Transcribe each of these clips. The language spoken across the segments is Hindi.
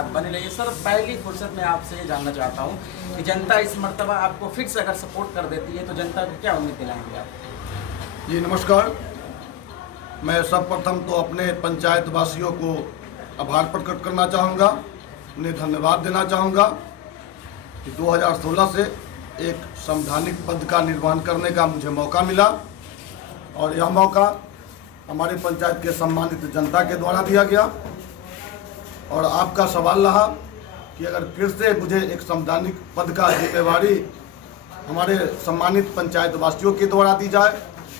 साथ बने रहिए। सर, पहली फुर्सत में आपसे ये जानना चाहता हूँ कि जनता इस मर्तबा आपको फिर से अगर सपोर्ट कर देती है तो जनता को क्या उम्मीद दिलाएंगे आप? जी नमस्कार। मैं सर्वप्रथम तो अपने पंचायत वासियों को आभार प्रकट करना चाहूँगा, उन्हें धन्यवाद देना चाहूँगा कि 2016 से एक संवैधानिक पद का निर्वहन करने का मुझे मौका मिला और यह मौका हमारे पंचायत के सम्मानित जनता के द्वारा दिया गया। और आपका सवाल रहा कि अगर फिर से मुझे एक संवैधानिक पद का जिम्मेवारी हमारे सम्मानित पंचायत वासियों के द्वारा दी जाए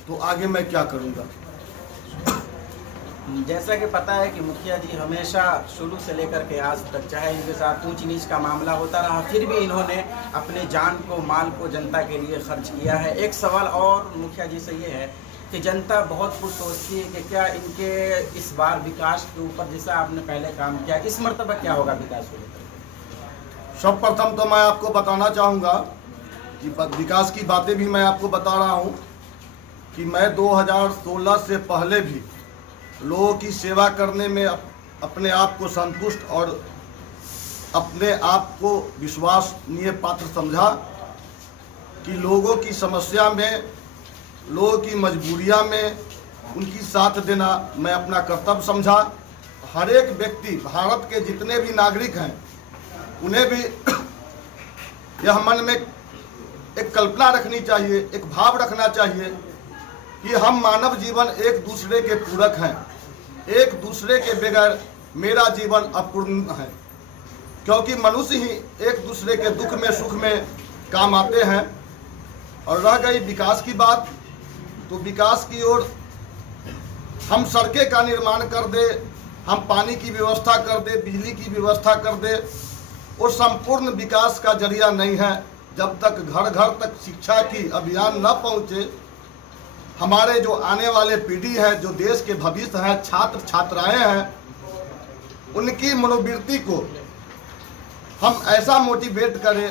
तो आगे मैं क्या करूँगा। जैसा कि पता है कि मुखिया जी हमेशा शुरू से लेकर के आज तक, चाहे इनके साथ ऊंच नीच का मामला होता रहा, फिर भी इन्होंने अपने जान को, माल को जनता के लिए खर्च किया है। एक सवाल और मुखिया जी से ये है कि जनता बहुत कुछ सोचती है कि क्या इनके इस बार विकास के ऊपर, जैसा आपने पहले काम किया, इस मर्तबा क्या होगा विकास को लेकर? सर्वप्रथम तो मैं आपको बताना चाहूँगा कि विकास की बातें भी मैं आपको बता रहा हूँ कि मैं 2016 से पहले भी लोगों की सेवा करने में अपने आप को संतुष्ट और अपने आप को विश्वसनीय पात्र समझा कि लोगों की समस्या में, लोगों की मजबूरियां में उनकी साथ देना मैं अपना कर्तव्य समझा। हर एक व्यक्ति, भारत के जितने भी नागरिक हैं, उन्हें भी यह मन में एक कल्पना रखनी चाहिए, एक भाव रखना चाहिए कि हम मानव जीवन एक दूसरे के पूरक हैं। एक दूसरे के बगैर मेरा जीवन अपूर्ण है, क्योंकि मनुष्य ही एक दूसरे के दुख में सुख में काम आते हैं। और रह गई विकास की बात, तो विकास की ओर हम सड़कें का निर्माण कर दे, हम पानी की व्यवस्था कर दे, बिजली की व्यवस्था कर दे, वो संपूर्ण विकास का जरिया नहीं है जब तक घर घर तक शिक्षा की अभियान न पहुँचे। हमारे जो आने वाले पीढ़ी है, जो देश के भविष्य हैं, छात्र छात्राएं हैं, उनकी मनोवृत्ति को हम ऐसा मोटिवेट करें,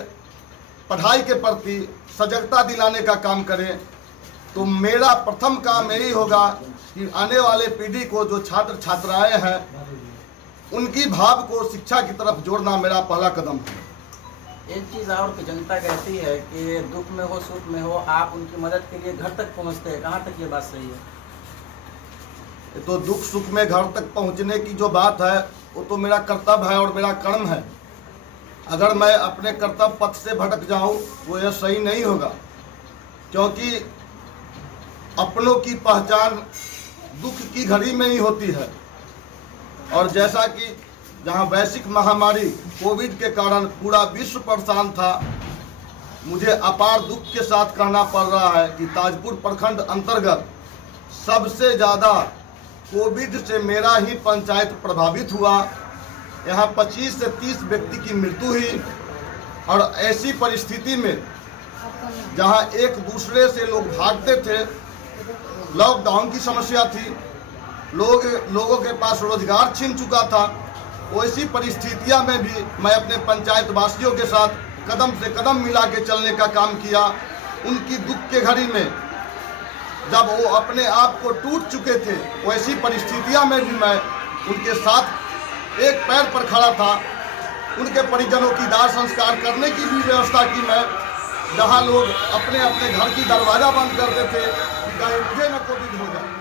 पढ़ाई के प्रति सजगता दिलाने का काम करें, तो मेरा प्रथम काम यही होगा कि आने वाले पीढ़ी को, जो छात्र छात्राएं हैं, उनकी भाव को शिक्षा की तरफ जोड़ना मेरा पहला कदम है। एक चीज़ और कि जनता कहती है कि दुख में हो, सुख में हो, आप उनकी मदद के लिए घर तक पहुंचते हैं, कहाँ तक ये बात सही है? तो दुख सुख में घर तक पहुंचने की जो बात है वो तो मेरा कर्तव्य है और मेरा कर्म है। अगर मैं अपने कर्तव्य पथ से भटक जाऊं तो यह सही नहीं होगा, क्योंकि अपनों की पहचान दुख की घड़ी में ही होती है। और जैसा कि जहां वैश्विक महामारी कोविड के कारण पूरा विश्व परेशान था, मुझे अपार दुख के साथ कहना पड़ रहा है कि ताजपुर प्रखंड अंतर्गत सबसे ज़्यादा कोविड से मेरा ही पंचायत प्रभावित हुआ। यहाँ 25 से 30 व्यक्ति की मृत्यु हुई। और ऐसी परिस्थिति में जहाँ एक दूसरे से लोग भागते थे, लॉकडाउन की समस्या थी, लोगों के पास रोजगार छिन चुका था, वैसी परिस्थितियां में भी मैं अपने पंचायत वासियों के साथ कदम से कदम मिला के चलने का काम किया। उनकी दुख के घड़ी में जब वो अपने आप को टूट चुके थे, वैसी परिस्थितियां में भी मैं उनके साथ एक पैर पर खड़ा था। उनके परिजनों की दाह संस्कार करने की भी व्यवस्था की मैं, जहां लोग अपने अपने घर की दरवाज़ा बंद करते थे कि कहीं मुझे न कोविड हो जाए।